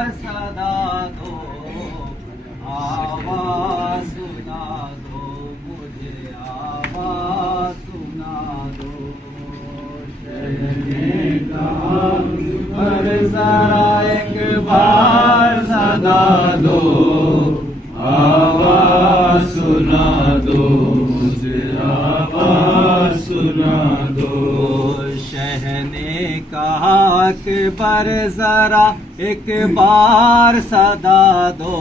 बार सदा दो, आवाज सुना दो मुझे, आवाज सुना दो। शहने कहा पर जरा एक बार सदा दो, आवाज सुना दो मुझे, आवाज सुना दो। शहने कहा कि पर जरा एक बार सदा दो,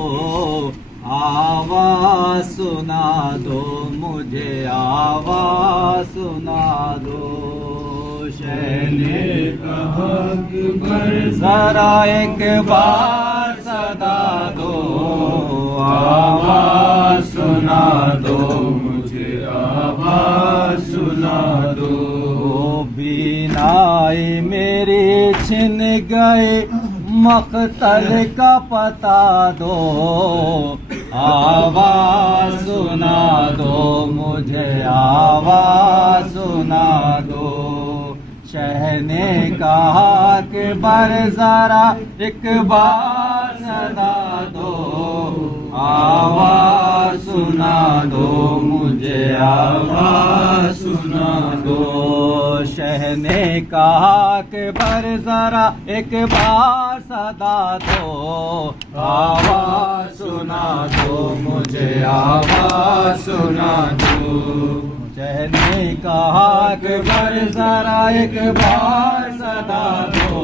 आवाज सुना दो मुझे, आवाज सुना दो। शहने कहा कि पर जरा एक बार सदा दो, आवाज सुना दो मुझे, आवाज सुना दो। बीनाई मेरी छिन गई, मख्तल का पता दो, आवाज सुना दो मुझे, आवाज सुना दो। शहने कहा कि बर जरा एक बार सदा दो, आवाज सुना दो मुझे, आवाज सुना दो। शहने कहा कि बर जरा एक बार सदा दो, आवाज सुना दो मुझे, आवाज सुना दो। शहने कहा कि बर जरा एक बार सदा दो,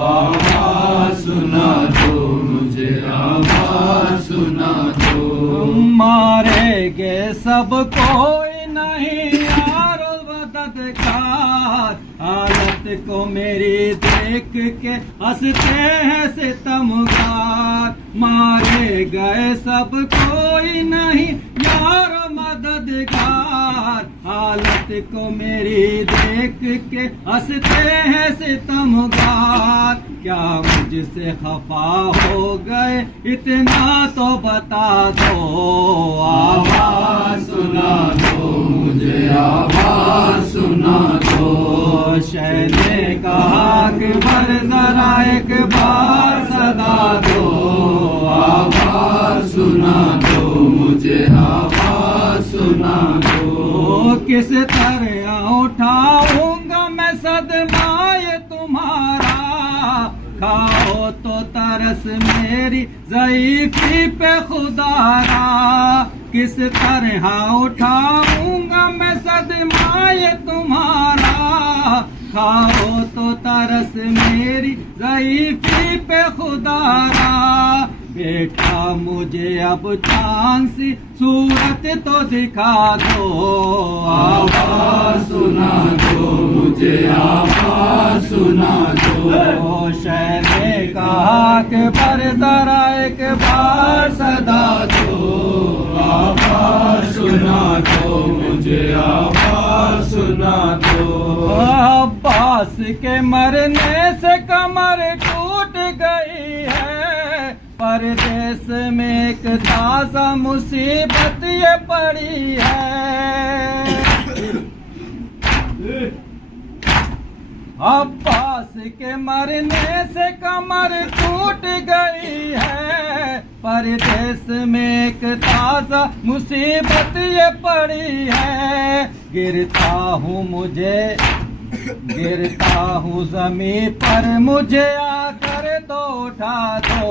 आवाज सुना दो मुझे, आवाज सुना दो। मारेगे सब कोई नहीं यारो मददगार, हालत को मेरी देख के हंसते हैं सितमगार। मारे गए सब कोई नहीं यारो मददगार, हालत को मेरी देख के हंसते हैं सितमगार। क्या मुझसे खफा हो गए इतना तो बता दो, आवाज सुना दो मुझे, आवाज सुना दो। शहने कहा कि बर जरा एक बार सदा दो, आवाज सुना दो मुझे, आवाज सुना दो। किस तरह उठाऊंगा मैं सदमाए तुम्हारा, खाओ तो तरस मेरी ज़ईफ़ी पे खुदारा। किस तरह उठाऊंगा मैं सदमाए तुम्हारा, खाओ तो तरस मेरी ज़ईफ़ी पे खुदारा। बेटा मुझे अब चांद सी सूरत तो दिखा दो, आवाज सुना दो मुझे, आवाज सुना दो। शहने कहा कि पर जरा एक बार सदा दो, आवाज सुना दो मुझे, आवाज सुना दो। अब्बास के मरने से कमर टूट गई है, परदेश में एक ताज़ा मुसीबत ये पड़ी है। अब्बास के मरने से कमर टूट गई है, परदेश में एक ताज़ा मुसीबत ये पड़ी है। गिरता हूँ ज़मीं पर मुझे आकर तो उठा दो,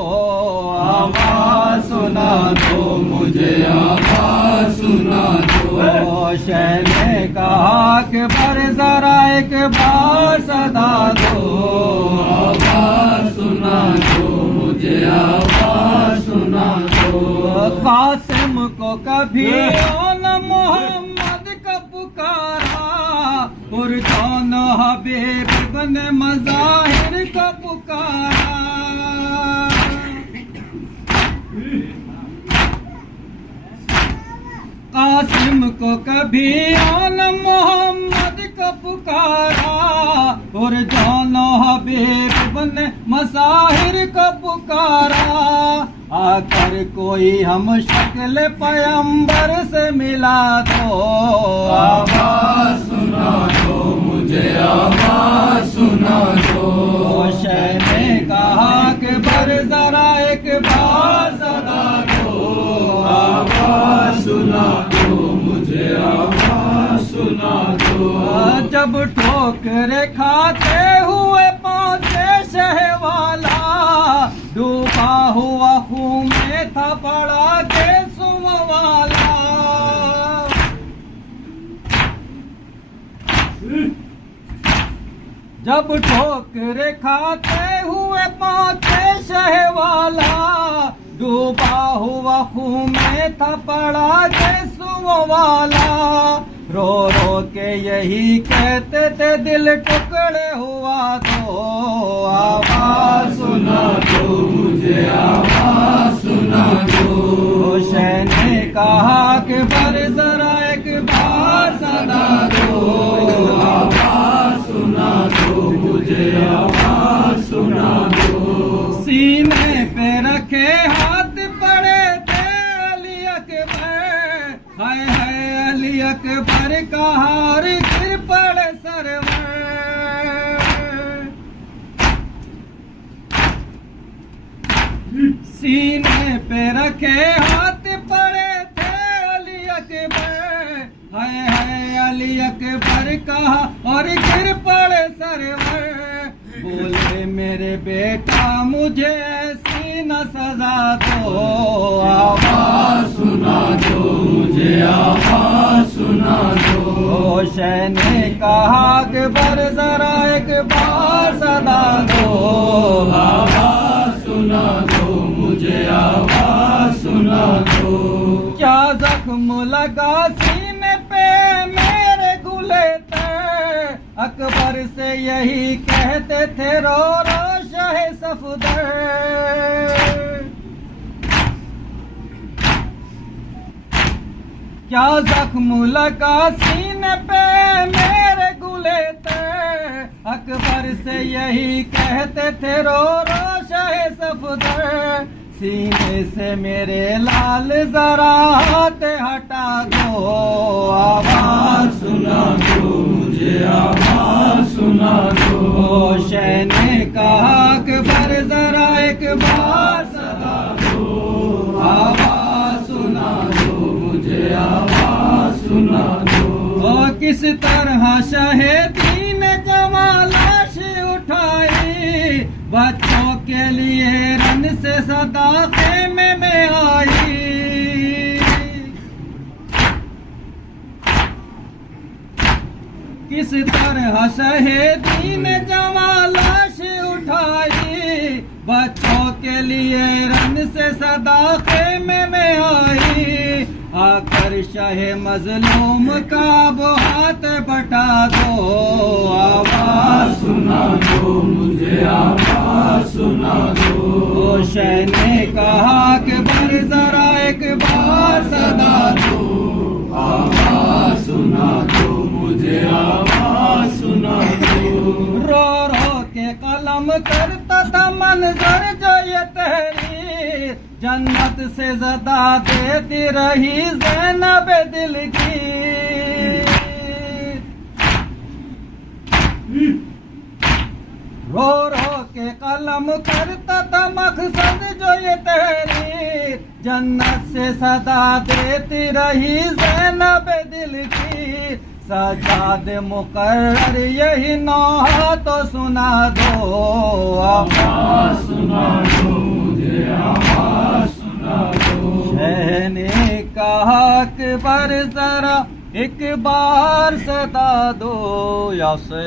आवाज सुना दो मुझे, आवाज सुना दो। शहने कहा कि बर जरा एक बार सदा दो, आवाज सुना दो मुझे, आवाज सुना दो। कासिम को कभी न मोहम्मद का पुकारा, और कौन हबीब बन मज़ाहिर का पुकारा। कासिम को कभी आन मोहम्मद का पुकारा, और जानो हबीब बन मज़ाहिर का पुकारा। आकर कोई हम शक्ल पैगंबर से मिला दो, आवाज सुना दो मुझे, आवाज सुना दो। शहने कहा कि बरज़ा एक बार सदा दो, आवाज सुना दो, मुझे आवाज सुना दो। जब ठोकर खाते हुए पहुंचे शहवाला, डूबा हुआ खून में था पड़ा केसुम वाला। जब ठोकर खाते हुए पहुंचे शहवाला, डूबा हुआ खून में था पड़ा केसुम वाला। रो रो के यही कहते थे दिल टुकड़े हुआ दो, आवाज सुना दो, मुझे आवाज सुना दो। हुसैन ने कहा कि बर जरा एक बार सदा दो, आवाज सुना दो, मुझे आवाज सुना दो। सीने पे रखे हाथ पड़े थे अली अकबर, हाय हाय अली अकबर का हार गिर पड़े सरवर। सीने पे रखे हाथ पड़े थे अली अकबर, हाय हाय अली अकबर कहा और गिर पड़े सरवर। बोले मेरे बेटा मुझे ऐसी न सजा दो, आवाज सुना दो, मुझे आवाज सुना दो। हुसैन ने कहा कि बर जरा एक बार सदा दो, आवाज सुना दो, मुझे आवाज सुना दो। क्या जख्म लगा सीने पे मेरे गुले ते, अकबर से यही कहते थे रो रो शाह सफदर। क्या जख्म लगा सीने पे मेरे गुले ते, अकबर से यही कहते थे रो रो शाह सफदर। सीने से मेरे लाल जरा हाथ हटा दो, आवाज सुना दो, मुझे आवाज सुना दो। हुसैन ने कहा कि बर जरा एक बार सदा दो, आवाज सुना दो, मुझे आवाज सुना दो। किस तरह शहीदीन जवां लाश उठाई, बच्चों के लिए रन से सदा खेमे में आई। किस तरह शहीदीन जवां लाश उठाई, बच्चों के लिए रन से सदा खेमे में आई। आकर शाह मजलूम का वो हाथ बटा दो, आवाज सुना दो, मुझे आवाज सुना दो। हुसैन ने कहा कि बर जरा एक बार सदा दो, आवाज सुना दो, मुझे आवाज सुना दो। रो रो के कलम करता था मंजर जो ये तेरी, जन्नत से ज़दा देती रही ज़ैनब दिल की। रो रो के कलम करता था मकसद जो ये तेरी, जन्नत से सदा देती रही ज़ैनब दिल की। सजाद मुकर्रर यही नौहा तो सुना दो, आवाज सुना दो, मुझे आवाज सुना दो। शाह ने कहा कि बर जरा एक बार सदा दो, यासे